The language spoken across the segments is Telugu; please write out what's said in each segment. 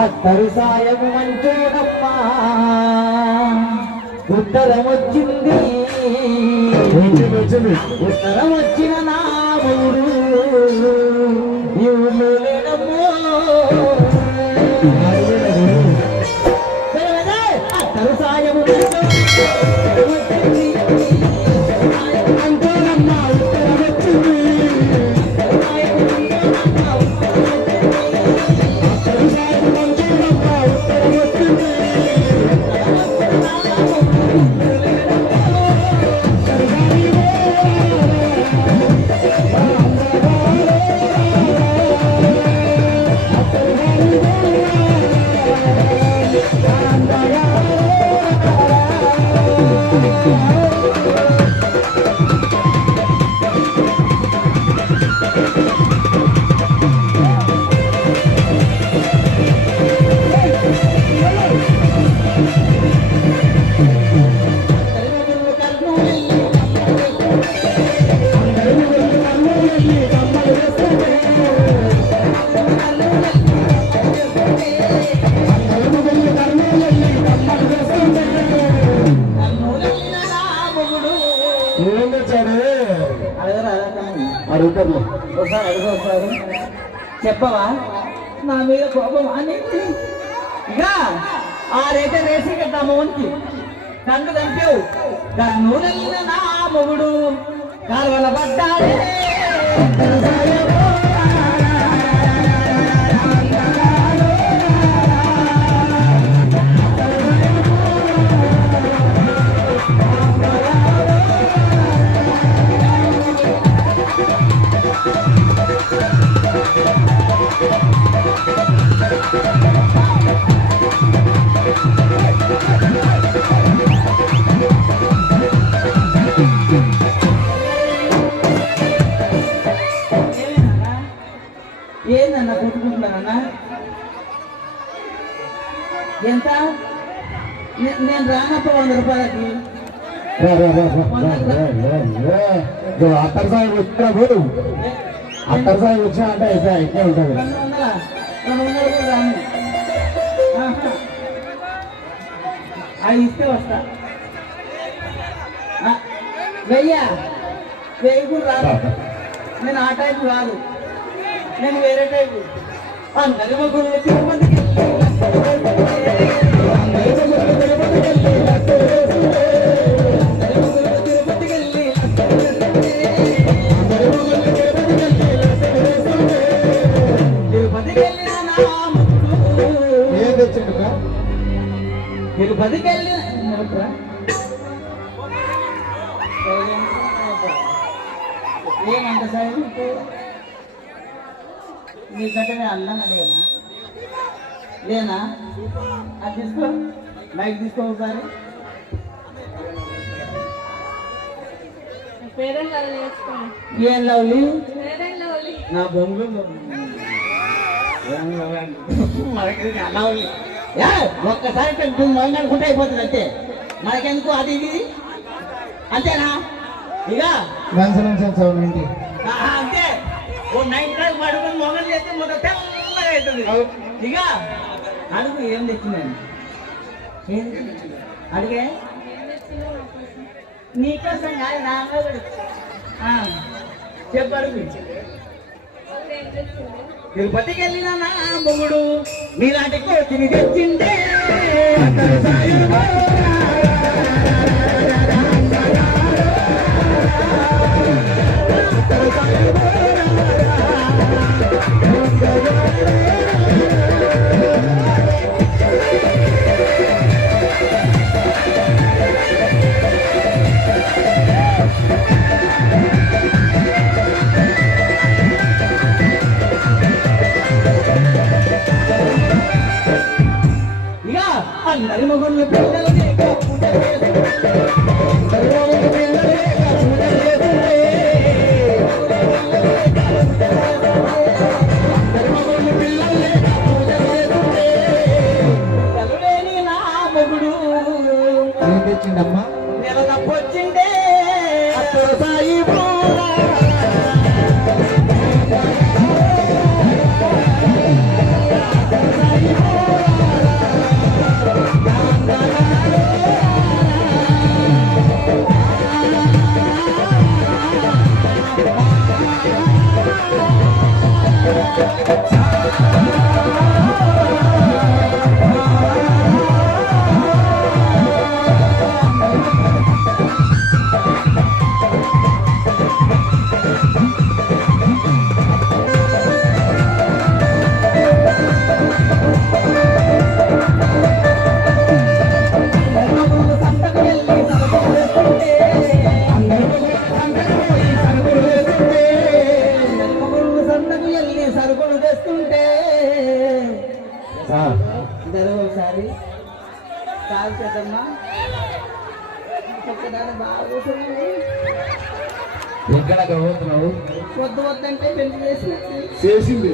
అత్తరు సాయం మంచోడమ్మా ఉత్తరం వచ్చిన నా ఊరు. ఊళ్ళో లేనమ్మో అడుగుతారు ఒకసారి అడుగు ఒకసారి చెప్పవా? నా మీద కోపం అనేది ఇక ఆ రేట రేసి కదా మోహన్కి కన్ను కంపావు కన్నులైన నా మొగుడు. కాలువల పడ్డాడే ఎంత? నేను రానప్ప వంద రూపాయలకి. అత్తర్ సాయం వచ్చినప్పుడు అత్తర్ సాయం వచ్చినా అంటే అయితే ఇట్లే ఉంటుంది. అవి ఇస్తే వస్తా. వెయ్యా? వెయ్యి కూడా రాదు. నేను ఆ టైపు కాదు. నేను వేరే టైపు. అందరి ముగ్గురు తిరుపతికి మీరు ముగ్గురు ఏమంట సార్ నీకంటే అన్నం అదేనా లేనా? అది తీసుకో. బైక్ తీసుకో ఒకసారి. ఏం లవ్లీ? నా బొంగులు మనకి లవ్లీ. ఏ, ఒక్కసారి మొంగ అనుకుంటే అయిపోతుంది అంతే. మనకెందుకు అది ఇది? అంతేనా? ఇక? అంతే. ఓ నైట్ డ్రైవ్ పడుకుని మొగలు చేస్తే తెల్లగా అవుతుంది. ఇక అడుగు ఏం తెచ్చిందండి అడిగే? నీకోసం కాదు నా మొగుడు. చెప్పు అడుగు. తిరుపతికి వెళ్ళిన నా మొగుడు మీలాంటి కోతిని తెచ్చిందే. అందరి మొగుళ్ళు పిల్లలు నీకు పూజ ఆ, జరుగు ఒకసారి కాదు చేద్దమ్మా ఒక్కదాని బాగా. ఎక్కడ పోతున్నావు? వద్దు వద్దంటే పెళ్ళి చేసినట్టు. చేసింది.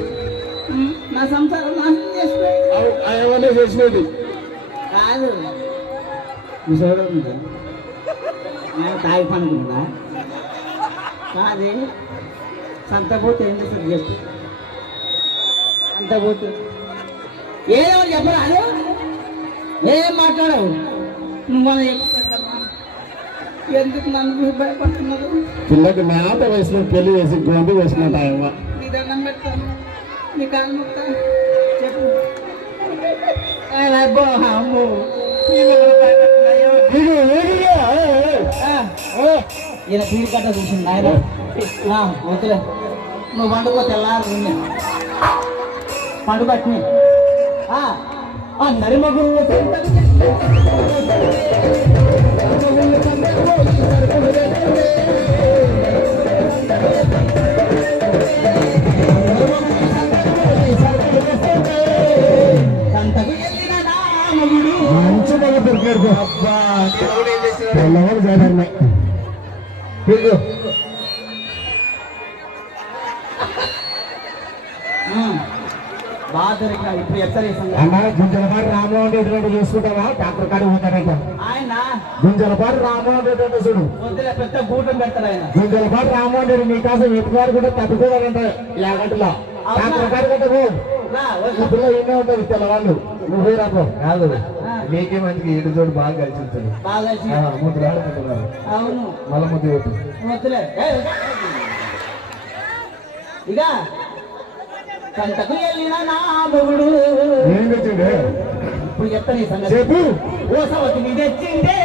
నా సంసారం నాశనం ఆ ఏమన్నా చేసినది? కాదు. ముసోడు ఉందా? నేను తాగి పనుకుందా? కాదే. సంత పోతే ఏం చేస్తుంది చెప్పు. సంత పోతే ఏదో చెప్పరాదు ఏం మాట్లాడవు? నువ్వు ఎందుకు నన్ను భయపడుతున్నారు? పిల్లకి మేత వేసిన పెళ్ళి వేసి గొంతు వేసినట్టు ఆయమ్మ నీ దండం పెడతాను. నీ కాలు మొత్తాను చెప్పు. ఆ, అబ్బో, అమ్మో. ఈయన పీడి కట్ట చూసింది ఆయన వద్దులే. నువ్వు పండుగ తెల్లారు నిన్నే. పండు పట్టిని ఆ, ఆ మగుళ్ళు తింటారు. గుంజలపాటి రామోహన్ రెడ్డి రెడ్డి చూసుకుంటావా? డాక్టర్ పోతాడంట. ఆయన గుంజలపాటి రెడ్డి అంటే చూడు. పెద్ద బూటం పెడతాడు ఆయన. గుంజలపాటి రామోహన్ రెడ్డి నీ కోసం ఎత్తుగారు కూడా తట్టుకోవాలంట యాగంటలో డాక్టర్ ఉంటుంది తెల్లవాళ్ళు. నువ్వు రాపో కాదు ఆ, నీకే మంచిగా ఏడు చోటు బాగా కలిసి ఉంటుంది. ముద్దు ఆడుకుంటున్నారు మళ్ళీ ముద్దు పెట్టు. ఇక సంతకు వెళ్ళిన నా మొగుడు. ఏం తెచ్చిండే? ఇప్పుడు చెప్తాను ఈ సంగతి. చెప్పు. ఓ సవతిని తెచ్చిండే.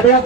Adiós,